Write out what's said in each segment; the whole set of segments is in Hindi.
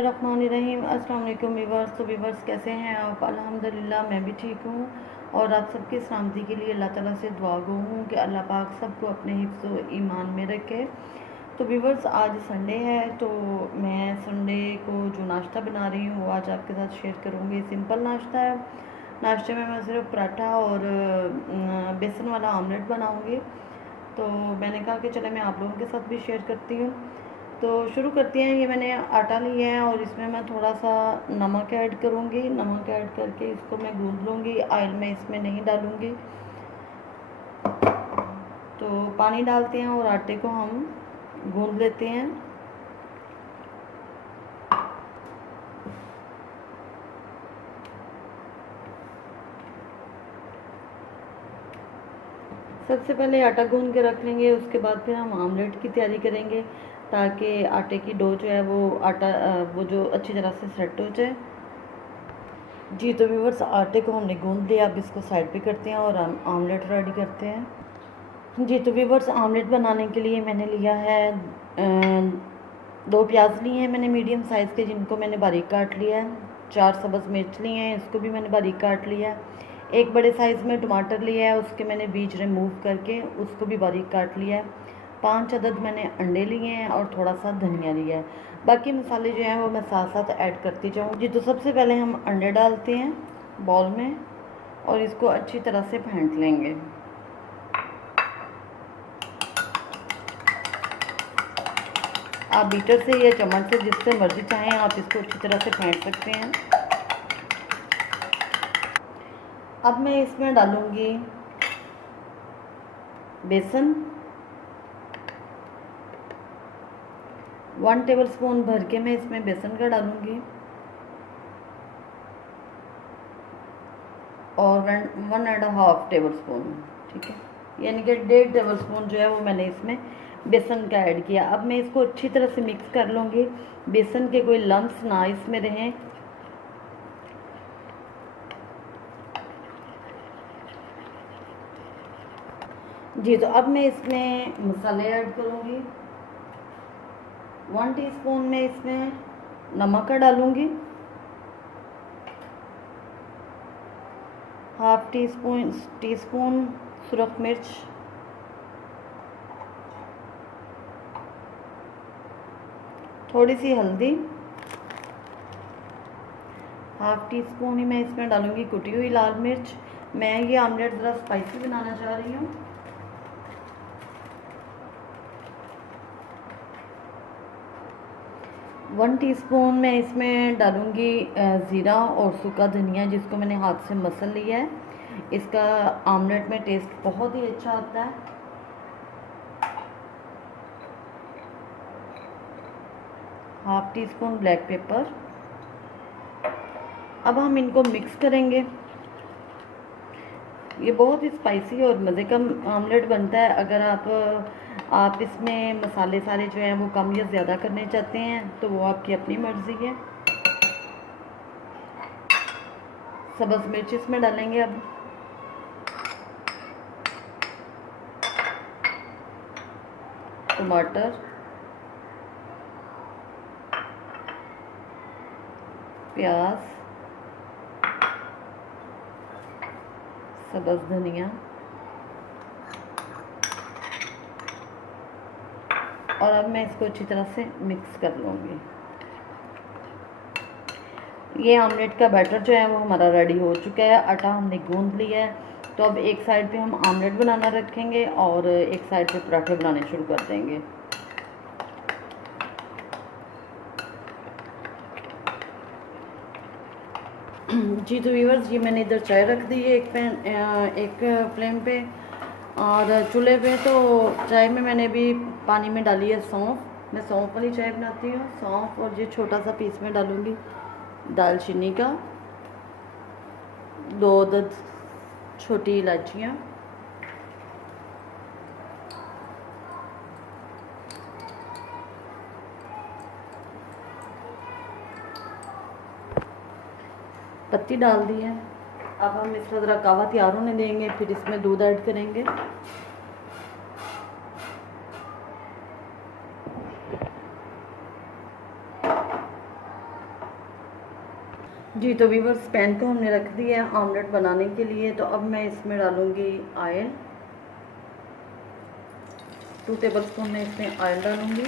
बिस्मिल्लाहिर्रहमानिर्रहीम। अस्सलाम वालेकुम व्यूअर्स। तो व्यूअर्स कैसे हैं आप? अल्हम्दुलिल्लाह मैं भी ठीक हूँ और आप सबकी सलामती के लिए अल्लाह ताला से दुआ गो हूँ कि अल्लाह पाक सबको अपने हिफ्ज़ व ईमान में रखे। तो व्यूअर्स आज संडे है, तो मैं संडे को जो नाश्ता बना रही हूँ वो आज आपके साथ शेयर करूँगी। सिंपल नाश्ता है। नाश्ते में मैं सिर्फ पराठा और बेसन वाला ऑमलेट बनाऊँगी। तो मैंने कहा कि चले मैं आप लोगों के साथ भी शेयर करती हूँ। तो शुरू करते हैं। ये मैंने आटा लिया है और इसमें मैं थोड़ा सा नमक ऐड करूँगी। नमक ऐड करके इसको मैं गूँध लूँगी। ऑयल में इसमें नहीं डालूँगी। तो पानी डालते हैं और आटे को हम गूँध लेते हैं। सबसे पहले आटा गूँध के रख लेंगे, उसके बाद फिर हम आमलेट की तैयारी करेंगे ताकि आटे की डो जो है वो जो अच्छी तरह से सेट हो जाए। जी तो व्यूअर्स आटे को हमने गूँध लिया, अब इसको साइड पे करते हैं और हम आमलेट रेडी करते हैं। जी तो व्यूअर्स आमलेट बनाने के लिए मैंने लिया है 2 प्याज लिए हैं मैंने मीडियम साइज़ के, जिनको मैंने बारीक काट लिया है। 4 सब्ज़ मिर्च लिए हैं, इसको भी मैंने बारीक काट लिया है। एक बड़े साइज़ में टमाटर लिया है, उसके मैंने बीज रिमूव करके उसको भी बारीक काट लिया है। 5 अदद मैंने अंडे लिए हैं और थोड़ा सा धनिया लिया है। बाकी मसाले जो हैं वो मैं साथ साथ ऐड करती जाऊँ। जी तो सबसे पहले हम अंडे डालते हैं बॉल में और इसको अच्छी तरह से फेंट लेंगे। आप बीटर से या चम्मच से जिससे मर्जी चाहें आप इसको अच्छी तरह से फेंट सकते हैं। अब मैं इसमें डालूँगी बेसन। 1 टेबलस्पून भर के मैं इसमें बेसन का डालूँगी और 1.5 टेबलस्पून, ठीक है, यानी कि 1.5 टेबलस्पून जो है वो मैंने इसमें बेसन का ऐड किया। अब मैं इसको अच्छी तरह से मिक्स कर लूँगी, बेसन के कोई लम्प्स ना इसमें रहें। जी तो अब मैं इसमें मसाले ऐड करूँगी। 1 टीस्पून में इसमें नमक का डालूँगी, हाफ टीस्पून सुरख मिर्च, थोड़ी सी हल्दी, हाफ टीस्पून ही मैं इसमें डालूँगी कुटी हुई लाल मिर्च। मैं ये ऑमलेट ज़रा स्पाइसी बनाना चाह रही हूँ। वन टीस्पून मैं इसमें डालूँगी ज़ीरा और सूखा धनिया, जिसको मैंने हाथ से मसल लिया है। इसका ऑमलेट में टेस्ट बहुत ही अच्छा आता है। Half tea spoon black pepper. अब हम इनको मिक्स करेंगे। ये बहुत ही स्पाइसी और मज़े का ऑमलेट बनता है। अगर आप इसमें मसाले सारे जो हैं वो कम या ज़्यादा करने चाहते हैं तो वो आपकी अपनी मर्ज़ी है। सब्ज़ मिर्च इसमें डालेंगे। अब टमाटर, प्याज, सब्ज़ धनिया और अब मैं इसको अच्छी तरह से मिक्स कर लूँगी। ये ऑमलेट का बैटर जो है वो हमारा रेडी हो चुका है। आटा हमने गूँध लिया है। तो अब एक साइड पे हम ऑमलेट बनाना रखेंगे और एक साइड पे पराठे बनाने शुरू कर देंगे। जी तो व्यूअर्स ये मैंने इधर चाय रख दी है एक फ्लेम पे और चूल्हे पे। तो चाय में मैंने भी पानी में डाली है सौंफ। मैं सौंफ वाली चाय बनाती हूँ। सौंफ और ये छोटा सा पीस में डालूँगी दालचीनी का, 2 अदद छोटी इलायचियाँ, पत्ती डाल दी है। अब हम इसका ज़रा कावा तैयार होने देंगे, फिर इसमें दूध ऐड करेंगे। जी तो व्यूअर्स, पैन को हमने रख दिया है ऑमलेट बनाने के लिए। तो अब मैं इसमें डालूँगी ऑयल। 2 टेबल स्पून मैं इसमें ऑयल डालूँगी।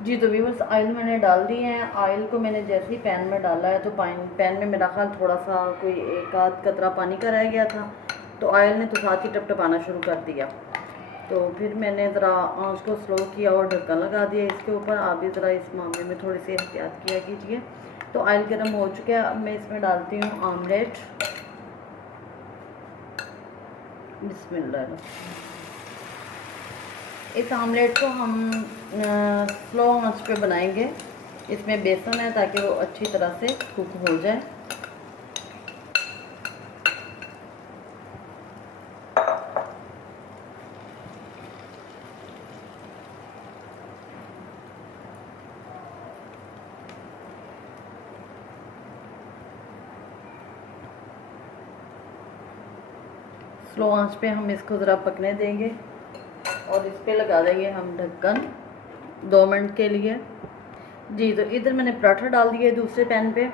जी तो व्यूअर्स, ऑयल मैंने डाल दिए हैं। ऑयल को मैंने जैसे ही पैन में डाला है तो पैन में मेरा ख्याल थोड़ा सा कोई एक आध कतरा पानी का रह गया था, तो ऑयल ने तो साथ ही टपटपाना शुरू कर दिया। तो फिर मैंने ज़रा आंच को स्लो किया और ढक्कन लगा दिया इसके ऊपर। आप भी ज़रा इस मामले में थोड़ी सी एहतियात किया कीजिए। तो ऑयल गर्म हो चुका है। अब मैं इसमें डालती हूँ ऑमलेट। बिस्मिल्लाह। इस ऑमलेट को हम स्लो आंच पे बनाएंगे। इसमें बेसन है ताकि वो अच्छी तरह से कुक हो जाए। स्लो आंच पे हम इसको ज़रा पकने देंगे और इस पे लगा देंगे हम ढक्कन 2 मिनट के लिए। जी तो इधर मैंने पराठा डाल दिया दूसरे पैन पे।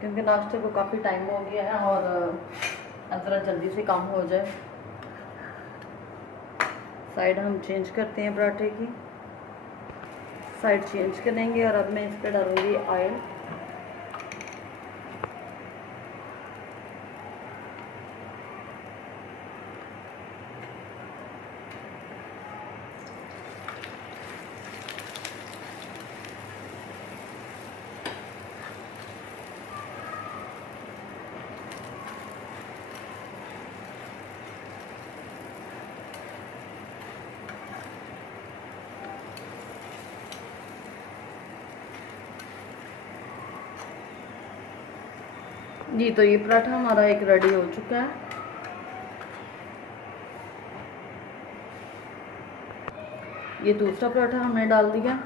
क्योंकि नाश्ते को काफ़ी टाइम हो गया है और ज़रा जल्दी से काम हो जाए। साइड हम चेंज करते हैं पराठे की। साइड चेंज करेंगे और अब मैं इस पर डालूँगी ऑयल। जी तो ये पराठा हमारा एक रेडी हो चुका है। ये दूसरा पराठा हमने डाल दिया।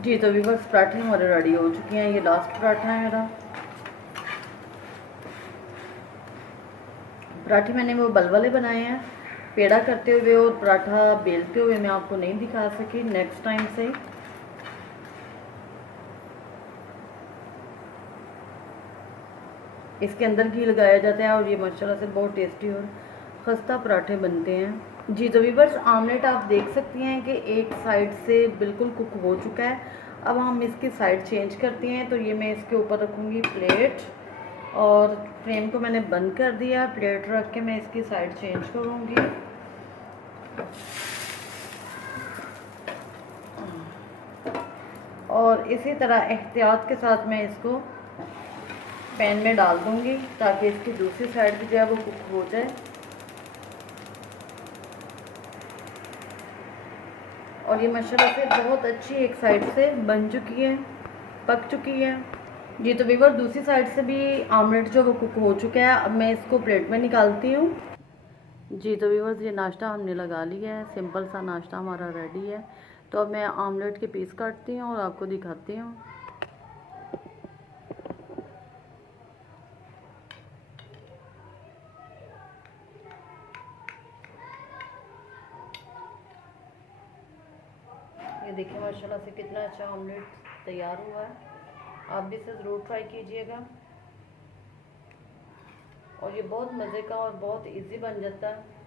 जी तो व्यूअर्स, पराठे हमारे रेडी हो चुके हैं। ये लास्ट पराठा है मेरा। पराठे मैंने वो बल वाले बनाए हैं। पेड़ा करते हुए और पराठा बेलते हुए मैं आपको नहीं दिखा सकी, नेक्स्ट टाइम से। इसके अंदर घी लगाया जाता है और ये माशाल्लाह से बहुत टेस्टी और खस्ता पराठे बनते हैं। जी तो व्यूअर्स, आमलेट आप देख सकती हैं कि एक साइड से बिल्कुल कुक हो चुका है। अब हम इसकी साइड चेंज करते हैं। तो ये मैं इसके ऊपर रखूँगी प्लेट और फ्लेम को मैंने बंद कर दिया। प्लेट रख के मैं इसकी साइड चेंज करूँगी। और इसी तरह एहतियात के साथ मैं इसको पैन में डाल दूँगी ताकि इसकी दूसरी साइड भी जो है वो कुक हो जाए। और ये माशाल्लाह से बहुत अच्छी एक साइड से बन चुकी है, पक चुकी है। जी तो व्यूअर, दूसरी साइड से भी आमलेट जो वो कुक हो चुका है। अब मैं इसको प्लेट में निकालती हूँ। जी तो व्यूअर्स, ये नाश्ता हमने लगा लिया है। सिंपल सा नाश्ता हमारा रेडी है। तो अब मैं आमलेट के पीस काटती हूँ और आपको दिखाती हूँ। ये देखिए माशाल्लाह से कितना अच्छा ऑमलेट तैयार हुआ है। आप भी इसे ज़रूर ट्राई कीजिएगा। और ये बहुत मज़े का और बहुत इजी बन जाता है।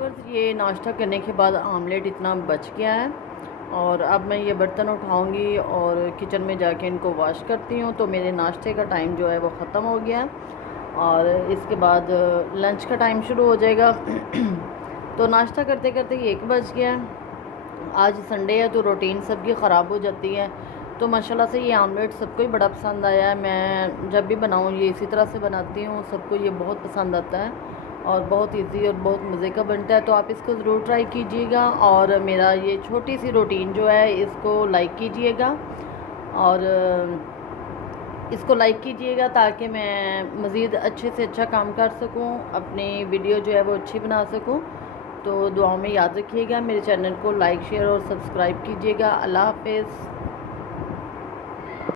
व्यूअर्स, ये नाश्ता करने के बाद आमलेट इतना बच गया है और अब मैं ये बर्तन उठाऊंगी और किचन में जाके इनको वॉश करती हूँ। तो मेरे नाश्ते का टाइम जो है वो ख़त्म हो गया और इसके बाद लंच का टाइम शुरू हो जाएगा। तो नाश्ता करते करते 1 बज गया। आज संडे है तो रूटीन सबकी ख़राब हो जाती है। तो माशाल्लाह से ये आमलेट सबको ही बड़ा पसंद आया है। मैं जब भी बनाऊँ ये इसी तरह से बनाती हूँ, सबको ये बहुत पसंद आता है और बहुत इजी और बहुत मज़े का बनता है। तो आप इसको ज़रूर ट्राई कीजिएगा और मेरा ये छोटी सी रूटीन जो है इसको लाइक कीजिएगा और इसको लाइक कीजिएगा ताकि मैं मज़ीद अच्छे से अच्छा काम कर सकूं, अपनी वीडियो जो है वो अच्छी बना सकूं। तो दुआओं में याद रखिएगा, मेरे चैनल को लाइक शेयर और सब्सक्राइब कीजिएगा। अल्लाह हाफ़िज़।